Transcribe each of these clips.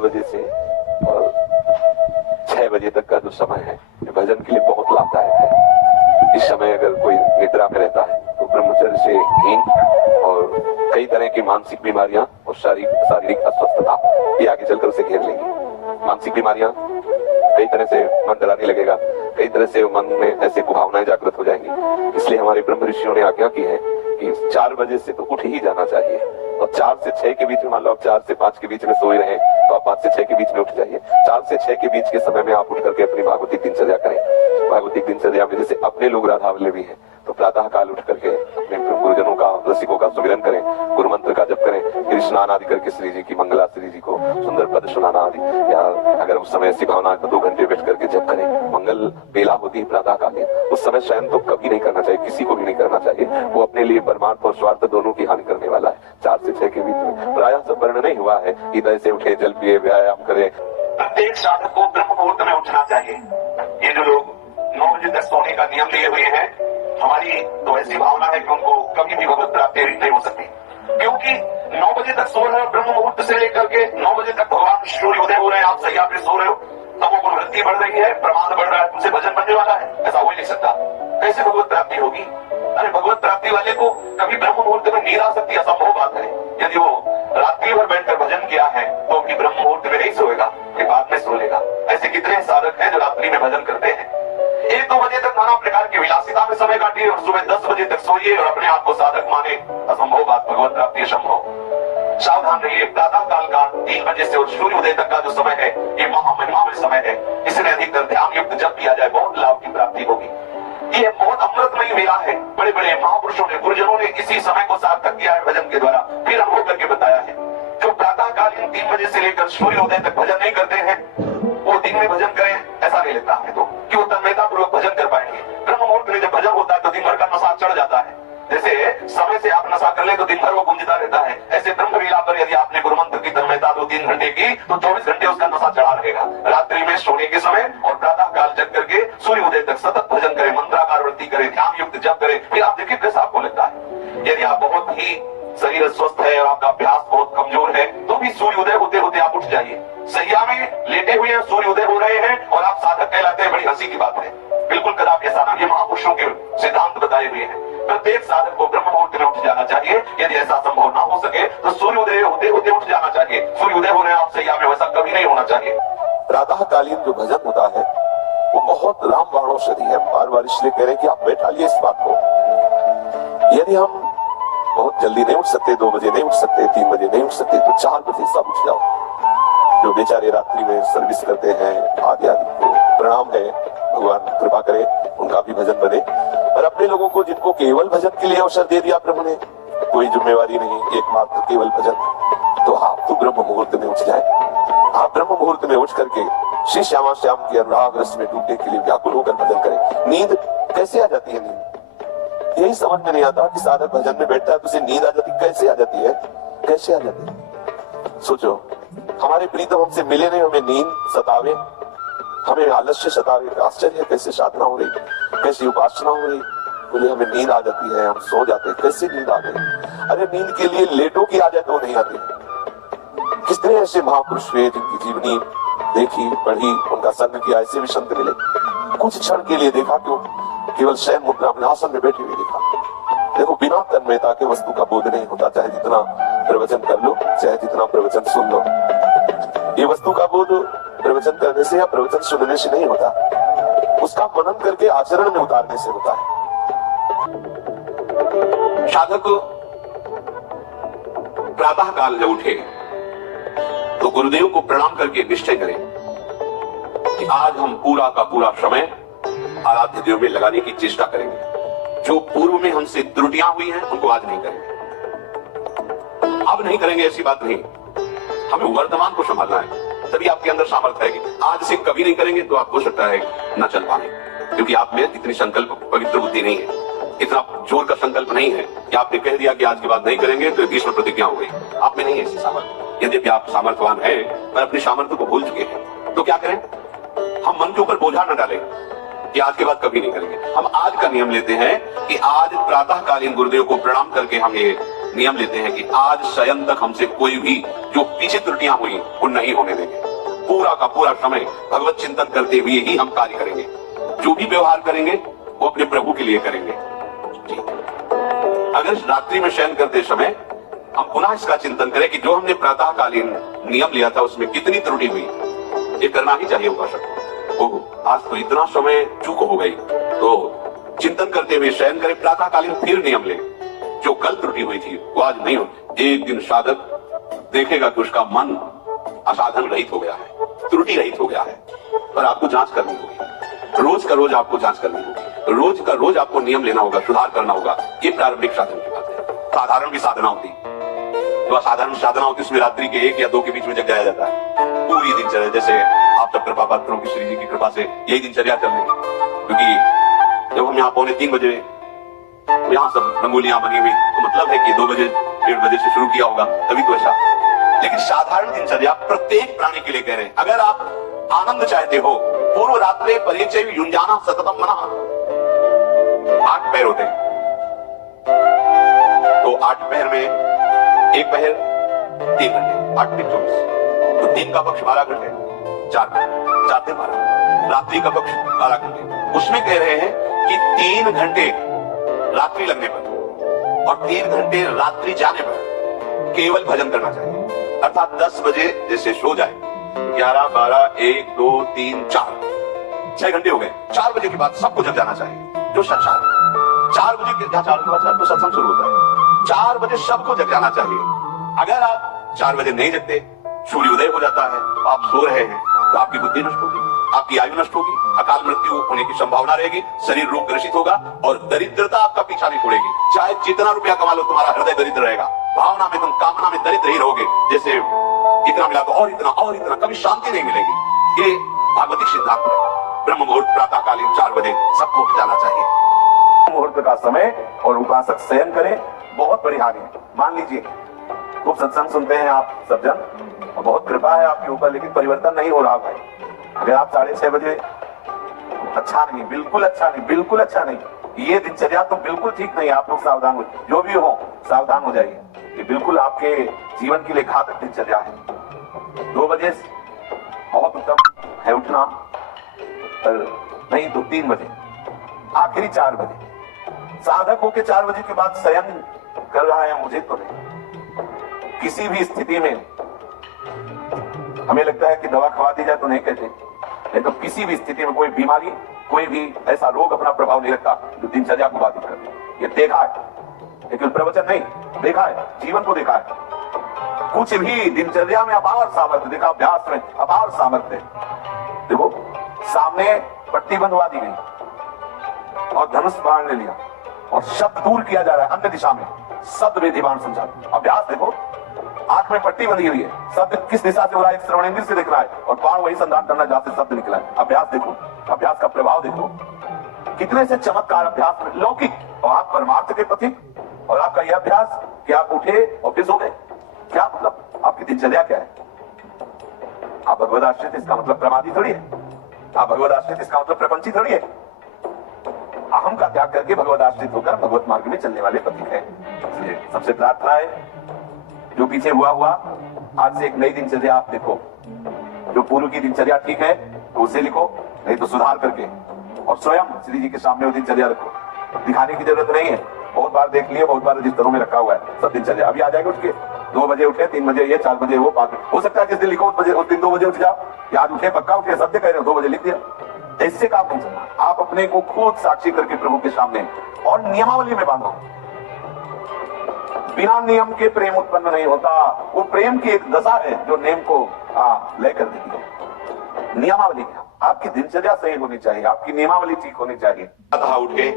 बजे से और 6 बजे तक का जो समय है ये भजन के लिए बहुत लाभदायक है। इस समय अगर कोई निद्रा में रहता है तो ब्रह्मचर्य से हीन और कई तरह की मानसिक बीमारियां और शारीरिक अस्वस्थता ये आगे चलकर उसे घेर लेंगी। मानसिक बीमारियां, कई तरह से मन डराने लगेगा, कई तरह से मन में ऐसे कुभावनाएं जागृत हो जाएंगी। इसलिए हमारे ब्रह्म ऋषियों ने आज्ञा की है कि 4 बजे से तो उठ ही जाना चाहिए और 4 से 6 के बीच में, मान लो आप 4 से 5 के बीच में सोए रहे तो आप 5 से 6 के बीच में उठ जाइए। 4 से 6 के बीच के समय में आप उठ करके अपनी भागवतिक दिनचर्या करें। भागवतिक दिनचर्या में जैसे अपने लोग राधावल्लभ भी हैं तो प्रातः काल उठ करके अपने गुरुजनों का, रसिकों का सुमिरन करें, गुरु मंत्र का जप करें, फिर स्नान आदि करके श्री जी की मंगला, श्री जी को सुंदर पद सुनाना आदि, या अगर उस समय ऐसी भावना तो 2 घंटे बैठ करके जप करें। मंगल बेला होती है प्रातः काल, उस समय शयन तो कभी नहीं करना चाहिए, किसी को भी नहीं करना चाहिए। वो अपने लिए परमार्थ और स्वार्थ दोनों की हानि करने वाला है। 4 से 6 के बीच में प्रायः सब वर्ण नहीं हुआ है, इधर से उठे, जल पिए, व्यायाम करे। प्रत्येक साधक को ब्रह्म मुहूर्त में उठना चाहिए। ये जो लोग 9 बजे तक सोने का नियम लिए हुए हैं, हमारी तो ऐसी भावना है कि उनको कभी भी भगवत प्राप्ति नहीं हो सकती, क्योंकि 9 बजे तक सो रहे हो, ब्रह्म मुहूर्त से लेकर के 9 बजे तक भगवान सूर्य उदय हो रहे हैं, आप सैया पे सो रहे हो, तमोगुण वृत्ति बढ़ रही है, प्रमाद बढ़ रहा है, तुमसे भजन बनने वाला है, ऐसा हो ही नहीं सकता। कैसे भगवत प्राप्ति होगी? अरे भगवत प्राप्ति वाले को कभी ब्रह्म मुहूर्त में नींद आ सकती है? असंभव बात है। यदि वो रात्रि भर बैठकर भजन किया है तो भी ब्रह्म मुहूर्त में नहीं सोएगा, बाद में सो लेगा। ऐसे कितने साधक हैं जो रात्रि में भजन करते हैं। 1-2 बजे तक नाना प्रकार की विलासिता में समय काटिए और सुबह 10 बजे तक सोइए और अपने आप को साधक माने, असंभव बात। भगवत प्राप्ति असंभव। सावधान रहिए। प्रातः काल का 3 बजे से और सूर्य उदय तक का जो समय है ये महामहिमा में समय है, इसमें अधिकतर ध्यान युक्त जब किया जाए बहुत लाभ की प्राप्ति होगी। ये बहुत अमृतमयी वेला है। बड़े बड़े महापुरुषों ने, गुरुजनों ने इसी समय को सार्थक किया है भजन के द्वारा, फिर अनुभव करके बताया है। जो प्रातः कालीन 3 बजे से लेकर सूर्योदय तक भजन नहीं करते हैं वो दिन में भजन करें ऐसा नहीं लगता है तो क्यों तन्मयता पूर्वक भजन कर पाएंगे? ब्रह्म मुहूर्त में जब भजन होता है तो दिन भर का नशा चढ़ जाता है। जैसे समय से आप नशा कर ले तो दिन भर वो गुंजता रहता है, ऐसे ब्रह्म वेला पर यदि आपने गुरु मंत्र की तन्मयता 2-3 घंटे की तो 24 घंटे उसका नशा चढ़ा रहेगा। रात्रि में सोने के समय और प्रातः काल जग करके सूर्य उदय तक सतत भजन करें, मंत्राकार वृत्ति करें, ध्यान युक्त जप करें, फिर आप देखिए कैसा आपको लगता है। यदि आप बहुत ही शरीर स्वस्थ है और आपका अभ्यास बहुत कमजोर है तो भी सूर्य उदय होते होते आप उठ जाइए। सैया में लेटे हुए हैं, सूर्य उदय हो रहे हैं और आप साधक कहलाते हैं, बड़ी हंसी की बात है। बिल्कुल कदापि ऐसा ना, ये महापुरुषों के सिद्धांत बताए हुए हैं। प्रत्येक साधक को ब्रह्म मुहूर्त में उठ जाना चाहिए। यदि ऐसा संभव ना हो सके तो सूर्य उदय होते होते उठ जाना चाहिए। सूर्य उदय हो रहे हैं आप सैया में, वैसा कभी नहीं होना चाहिए। प्रातः कालीन जो भजन होता है वो बहुत रामबाण औषधि है। बार बार इसलिए कह रहे हैं कि आप बैठा लिए इस बात को। यदि हम बहुत जल्दी नहीं उठ सकते, 2 बजे नहीं उठ सकते, 3 बजे नहीं उठ सकते तो 4 बजे सब उठ जाओ। जो बेचारे रात्रि में सर्विस करते हैं आदि आदि को प्रणाम है, भगवान कृपा करे उनका भी भजन बने। और अपने लोगों को जिनको केवल भजन के लिए अवसर दे दिया प्रभु ने, कोई जिम्मेवारी नहीं, एकमात्र केवल भजन, तो आप तो ब्रह्म मुहूर्त में उठ जाए। आप ब्रह्म मुहूर्त में उठ करके श्री श्यामा श्याम की अनुराग रस में डूबने के लिए व्याकुल होकर भजन करें। नींद कैसे आ जाती है? नींद यही समझ में नहीं आता कि साधक भजन में बैठता है तो उसे नींद आ जाती, कैसे आ जाती है? कैसे आ जाती है? सोचो, हमारे प्रीतम हमसे मिले नहीं, हमें नींद सतावे, हमें आलस्य सतावे। आश्चर्य, कैसे साधना हो रही, कैसी उपासना हो रही, बोले हमें नींद आ जाती है, हम सो जाते हैं। कैसे नींद आ गई? अरे नींद के लिए लेटो की आ जाए तो नहीं आती। कितने ऐसे महापुरुष हुए जिनकी जीवनी देखी, पढ़ी, उनका संग किया, ऐसे भी संत मिले, कुछ क्षण के लिए देखा, क्यों केवल शयन मुद्रा में आसन में बैठे हुए देखा। देखो, बिना तन्मयता के वस्तु का बोध नहीं होता, चाहे जितना प्रवचन कर लो, चाहे जितना प्रवचन सुन लो। ये वस्तु का बोध प्रवचन करने से या प्रवचन सुनने से नहीं होता, उसका मनन करके आचरण में उतारने से होता है। साधक प्रातः काल जब उठे तो गुरुदेव को प्रणाम करके निश्चय करें कि आज हम पूरा का पूरा समय आराध्य देव में लगाने की चेष्टा करेंगे। जो पूर्व में हमसे त्रुटियां हुई हैं उनको आज नहीं करेंगे, अब नहीं करेंगे, ऐसी बात नहीं। हमें वर्तमान को संभालना है, तभी आपके अंदर सामर्थ्य आएगी। आज से कभी नहीं करेंगे तो आपको सकता है न चल पाए, क्योंकि आप में इतनी संकल्प पवित्र बुद्धि नहीं है, इतना जोर का संकल्प नहीं है कि आपने कह दिया कि आज के बाद नहीं करेंगे तो भीष्म प्रतिज्ञा हो गई। आप में नहीं है ऐसी सामर्थ्य। यद्यपि आप सामर्थ्यवान हैं पर अपने सामर्थ्य को भूल चुके हैं, तो क्या करें? हम मन के ऊपर बोझा न डालें कि आज के बाद कभी नहीं करेंगे। हम आज का नियम लेते हैं कि आज प्रातःकालीन गुरुदेव को प्रणाम करके हम ये नियम लेते हैं कि आज शयन तक हमसे कोई भी जो पीछे त्रुटियां हुई वो नहीं होने देंगे। पूरा का पूरा समय भगवत चिंतन करते हुए ही हम कार्य करेंगे। जो भी व्यवहार करेंगे वो अपने प्रभु के लिए करेंगे। अगर रात्रि में शयन करते समय हम पुनः इसका चिंतन करें कि जो हमने प्रातःकालीन नियम लिया था उसमें कितनी त्रुटि हुई, ये करना ही चाहिए उपासक को। आज तो इतना समय चूक हो गई, तो चिंतन करते हुए शयन करें, प्रातःकालीन फिर नियम ले। जो कल त्रुटि हुई थी वो आज नहीं हो। एक दिन साधक देखेगा कि उसका मन असाधन रहित हो गया है, त्रुटि रहित हो गया है, पर आपको जांच करनी होगी। रोज का रोज आपको जांच करनी होगी, रोज का रोज आपको नियम लेना होगा, सुधार करना होगा। ये प्रारंभिक साधन की बात है। साधारण भी साधना होती, तो असाधारण साधना होती उसमें रात्रि के 1 या 2 के बीच में जग जाया जाता है। पूरी दिनचर्या, जैसे आप सब कृपा पात्रों की, श्री जी की कृपा से यही दिनचर्या चल रही है। क्योंकि जब हम यहाँ 2:45 बजे यहाँ सब रंगोलियां बनी हुई, तो मतलब है कि 2 बजे 1:30 बजे से शुरू किया होगा, तभी तो ऐसा। लेकिन साधारण दिनचर्या प्रत्येक प्राणी के लिए कह रहे हैं। अगर आप आनंद चाहते हो, पूर्व रात्रे परिचय युंजाना सततम मना, 8 पहर होते हैं। तो 8 पहर में एक पहर 3 घंटे, 8 में 24, तो 3 का पक्ष 12 घंटे, 4 से 12, रात्रि का पक्ष 12 घंटे। उसमें कह रहे हैं कि 3 घंटे रात्रि लगने पर और 3 घंटे रात्रि जाने पर केवल भजन करना चाहिए। अर्थात 10 बजे जैसे सो जाए, 11, 12, 1, 2, 3, 4, 6 घंटे हो गए। 4 बजे के बाद सबको जग जाना चाहिए। जो सत्संग 4 बजे के 4 के बाद तो सत्संग शुरू होता है, 4 बजे सबको जग जाना चाहिए। अगर आप 4 बजे नहीं जगते, सूर्योदय हो जाता है, आप सो रहे हैं, तो आपकी बुद्धि नष्ट होगी, आपकी आयु नष्ट होगी, अकाल मृत्यु होने की संभावना रहेगी, शरीर रोग ग्रसित होगा और दरिद्रता आपका पीछा नहीं छोड़ेगी। चाहे जितना रुपया कमा लो, तुम्हारा हृदय दरिद्र रहेगा। भावना में तुम कामना में दरिद्र ही रहोगे, जैसे इतना मिला तो और इतना, कभी शांति नहीं मिलेगी। ये भागवतिक सिद्धांत है। ब्रह्म मुहूर्त प्रातःकालीन 4 बजे सबको उठ जाना चाहिए। मुहूर्त का समय और उपासक शयन करें, बहुत बड़ी हानि है। मान लीजिए खूब सत्संग सुनते हैं आप सब जन, और बहुत कृपा है आपके ऊपर, लेकिन परिवर्तन नहीं हो रहा भाई। अगर आप 6:30 बजे, अच्छा नहीं, बिल्कुल अच्छा नहीं, बिल्कुल अच्छा नहीं। ये दिनचर्या तो बिल्कुल ठीक नहीं। आप लोग सावधान हो, जो भी हो सावधान हो जाइए। ये बिल्कुल आपके जीवन के लिए घातक दिनचर्या है। 2 बजे बहुत उत्तम है उठना, पर नहीं तो 3 बजे, आखिरी 4 बजे। साधक होके 4 बजे के बाद शयन कर रहा है, मुझे तो नहीं। किसी भी स्थिति में हमें लगता है कि दवा खवा दी जाए तो नहीं कहते, नहीं तो किसी भी स्थिति में कोई बीमारी, कोई भी ऐसा रोग अपना प्रभाव नहीं रखता जो दिनचर्या को बाधित करे। ये देखा है, लेकिन प्रवचन नहीं, देखा है, जीवन को देखा है। कुछ भी दिनचर्या में अपार सामर्थ्य देखा, अभ्यास में अपार सामर्थ्य। देखो सामने पट्टी बंधवा दी गई और धनुष बाण ले लिया और शब्द दूर किया जा रहा है अन्य दिशा में, शब्द में दीवान समझा। अभ्यास देखो, आंख में पट्टी बंधी हुई है, शब्द किस दिशा से हो रहा है, श्रवणेंद्र से दिख रहा है, और बाण वही संधान करना जहां से शब्द निकला है। अभ्यास देखो, अभ्यास का प्रभाव देखो, कितने से चमत्कार अभ्यास में लौकिक, और आप परमार्थ के पथिक। और आपका यह अभ्यास कि आप उठे और फिर सो गए, क्या मतलब? आपकी दिनचर्या क्या है? आप भगवद आश्रित, इसका मतलब प्रमादी थोड़ी है। आप भगवद आश्रित, इसका मतलब प्रपंची थोड़ी है। अहम का त्याग करके भगवद आश्रित होकर भगवत मार्ग में चलने वाले पथिक है। इसलिए सबसे प्रार्थना है, जो पीछे हुआ आज से एक नई दिनचर्या आप देखो। जो पूर्व की दिनचर्या ठीक है तो उसे लिखो, नहीं तो सुधार करके और स्वयं श्री जी के सामने वो दिनचर्या रखो। दिखाने की जरूरत नहीं है, बहुत बार देख लिए, बहुत बार रजिस्टरों में रखा हुआ है सब दिनचर्या। अभी आ जाएगा उठ के 2 बजे उठे, 3 बजे ये, 4 बजे वो, 5 हो सकता है जिस दिन लिखो उस दिन 2 बजे उठ जाओ, याद उठे, पक्का उठे, सत्य कह रहे हो, 2 बजे लिख दिया। इससे काम नहीं चलना। आप अपने को खुद साक्षी करके प्रभु के सामने और नियमावली में बांधो। बिना नियम के प्रेम उत्पन्न नहीं होता। वो प्रेम की एक दशा है जो नेम को लेकर देती है। नियमावली आपकी दिनचर्या सही होनी चाहिए, आपकी नियमावली ठीक होनी चाहिए। अतः उठे,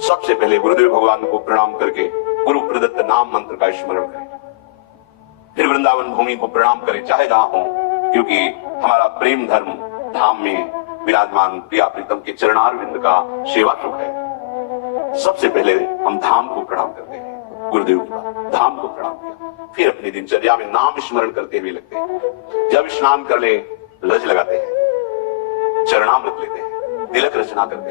सबसे पहले गुरुदेव भगवान को प्रणाम करके गुरु प्रदत्त नाम मंत्र का स्मरण करें। फिर वृंदावन भूमि को प्रणाम करें, चाहे जहां हो, क्योंकि हमारा प्रेम धर्म धाम में विराजमान प्रिया प्रीतम के चरणारविंद का सेवा सुख है। सबसे पहले हम धाम को प्रणाम करते हैं, गुरुदेव के बाद धाम को प्रणाम किया, फिर अपनी दिनचर्या में नाम स्मरण करते हुए लगते हैं। जब स्नान कर ले, रज लगाते हैं, चरणामृत लेते हैं, तिलक रचना करते हैं।